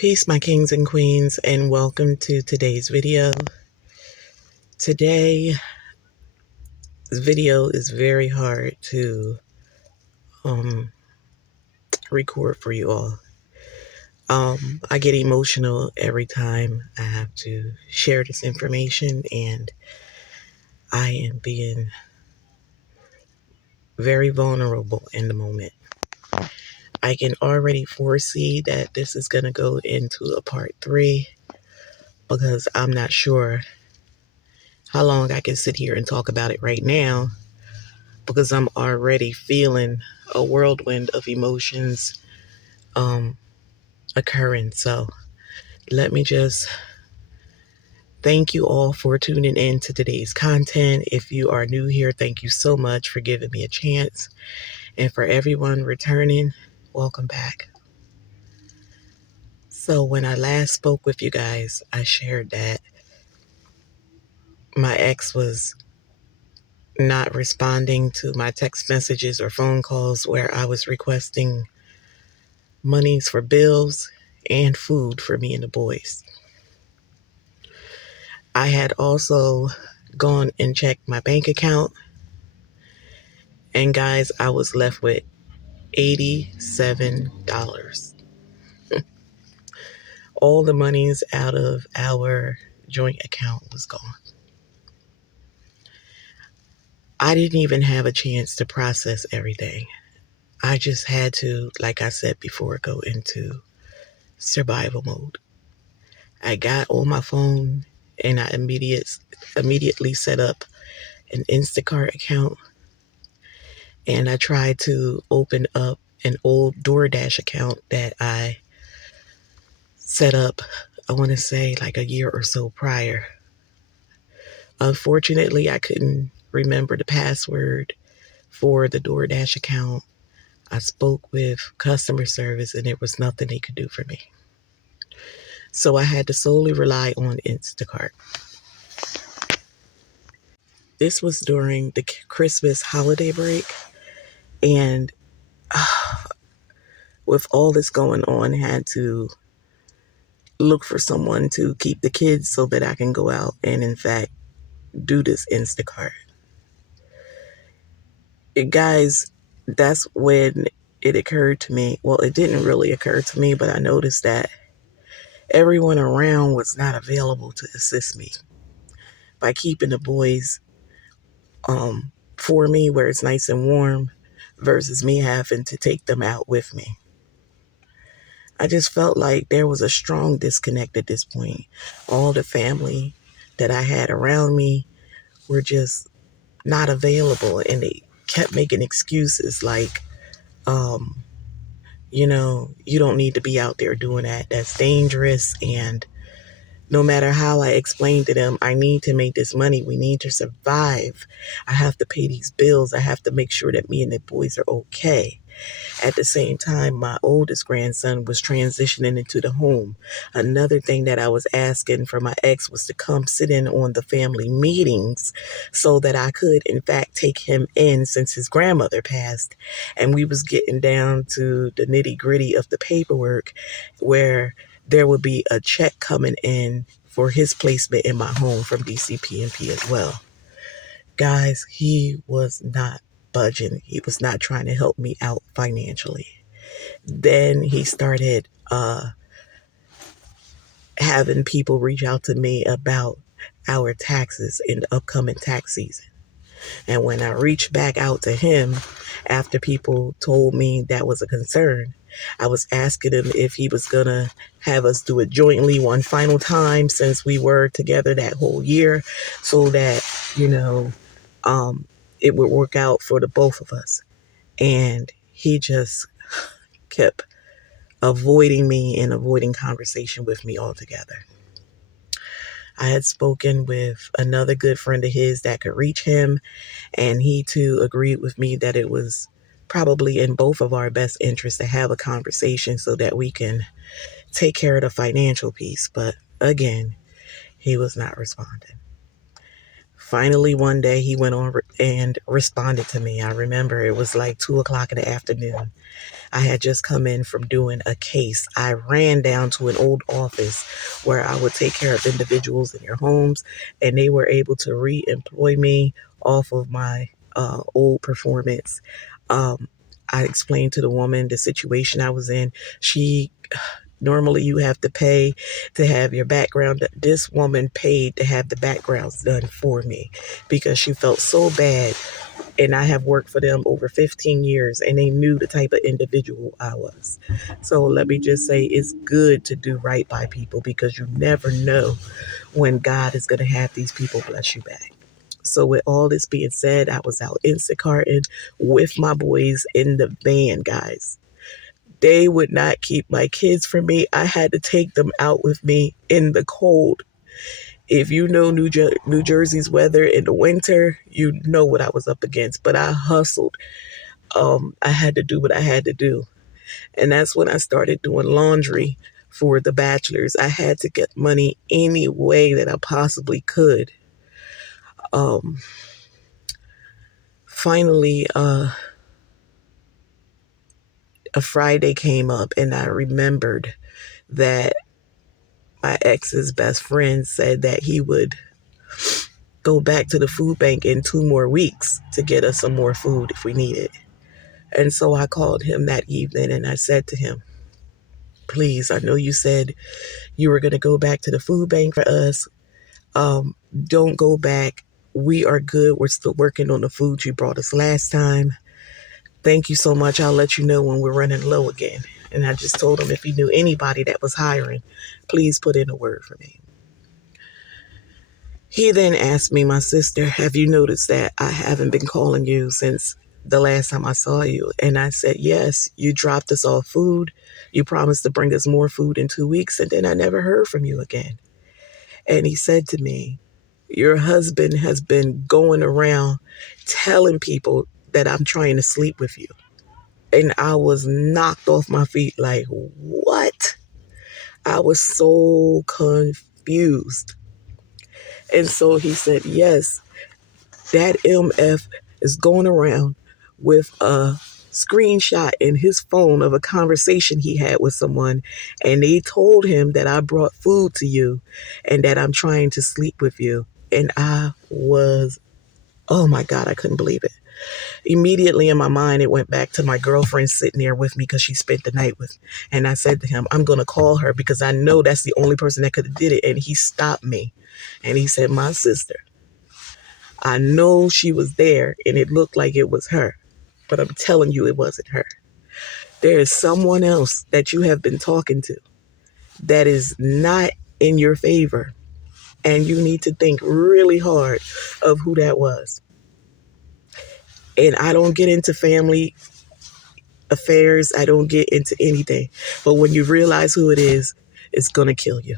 Peace, my kings and queens, and welcome to today's video. Today's video is very hard to record for you all. I get emotional every time I have to share this information, and I am being very vulnerable in the moment. I can already foresee that this is going to go into a part 3 because I'm not sure how long I can sit here and talk about it right now, because I'm already feeling a whirlwind of emotions occurring. So let me just thank you all for tuning in to today's content. If you are new here, thank you so much for giving me a chance. And for everyone returning, welcome back. So when I last spoke with you guys, I shared that my ex was not responding to my text messages or phone calls where I was requesting monies for bills and food for me and the boys. I had also gone and checked my bank account, and guys, I was left with $87. All the monies out of our joint account was gone. I didn't even have a chance to process everything. I just had to, like I said before, go into survival mode. I got on my phone and I immediately set up an Instacart account, and I tried to open up an old DoorDash account that I set up, I want to say like a year or so prior. Unfortunately, I couldn't remember the password for the DoorDash account. I spoke with customer service and there was nothing they could do for me. So I had to solely rely on Instacart. This was during the Christmas holiday break, and with all this going on, I had to look for someone to keep the kids so that I can go out and in fact do this Instacart. Guys, that's when it occurred to me. Well, it didn't really occur to me, but I noticed that everyone around was not available to assist me by keeping the boys for me where it's nice and warm versus me having to take them out with me. I just felt like there was a strong disconnect at this point. All the family that I had around me were just not available, and they kept making excuses like, you don't need to be out there doing that. That's dangerous. And no matter how I explained to them, I need to make this money. We need to survive. I have to pay these bills. I have to make sure that me and the boys are okay. At the same time, my oldest grandson was transitioning into the home. Another thing that I was asking for my ex was to come sit in on the family meetings so that I could, in fact, take him in since his grandmother passed. And we was getting down to the nitty gritty of the paperwork where there would be a check coming in for his placement in my home from DCP&P as well. Guys, he was not budging. He was not trying to help me out financially. Then he started having people reach out to me about our taxes in the upcoming tax season. And when I reached back out to him after people told me that was a concern, I was asking him if he was going to have us do it jointly one final time since we were together that whole year so that, it would work out for the both of us. And he just kept avoiding me and avoiding conversation with me altogether. I had spoken with another good friend of his that could reach him, and he too agreed with me that it was probably in both of our best interests to have a conversation so that we can take care of the financial piece. But again, he was not responding. Finally, one day he went on and responded to me. I remember it was like 2 o'clock in the afternoon. I had just come in from doing a case. I ran down to an old office where I would take care of individuals in their homes, and they were able to re-employ me off of my old performance. Um, I explained to the woman the situation I was in. She Normally you have to pay to have your background. This woman paid to have the backgrounds done for me because she felt so bad, and I have worked for them over 15 years, and they knew the type of individual I was. So let me just say, it's good to do right by people because you never know when God is going to have these people bless you back. So with all this being said, I was out Instacarting with my boys in the van, guys. They would not keep my kids from me. I had to take them out with me in the cold. If you know New Jersey's weather in the winter, you know what I was up against. But I hustled. I had to do what I had to do. And that's when I started doing laundry for the bachelors. I had to get money any way that I possibly could. Finally, a Friday came up, and I remembered that my ex's best friend said that he would go back to the food bank in 2 more weeks to get us some more food if we need it. And so I called him that evening and I said to him, please, I know you said you were going to go back to the food bank for us. Don't go back. We are good. We're still working on the food you brought us last time. Thank you so much. I'll let you know when we're running low again. And I just told him if he knew anybody that was hiring, please put in a word for me. He then asked me, my sister, have you noticed that I haven't been calling you since the last time I saw you? And I said, yes, you dropped us off food. You promised to bring us more food in 2 weeks, and then I never heard from you again. And he said to me, your husband has been going around telling people that I'm trying to sleep with you. And I was knocked off my feet like, what? I was so confused. And so he said, yes, that MF is going around with a screenshot in his phone of a conversation he had with someone, and they told him that I brought food to you and that I'm trying to sleep with you. And I was, oh my God, I couldn't believe it. Immediately in my mind, it went back to my girlfriend sitting there with me because she spent the night with me. And I said to him, I'm going to call her because I know that's the only person that could have did it. And he stopped me and he said, my sister, I know she was there and it looked like it was her, but I'm telling you it wasn't her. There is someone else that you have been talking to that is not in your favor, and you need to think really hard of who that was. And I don't get into family affairs. I don't get into anything. But when you realize who it is, it's going to kill you.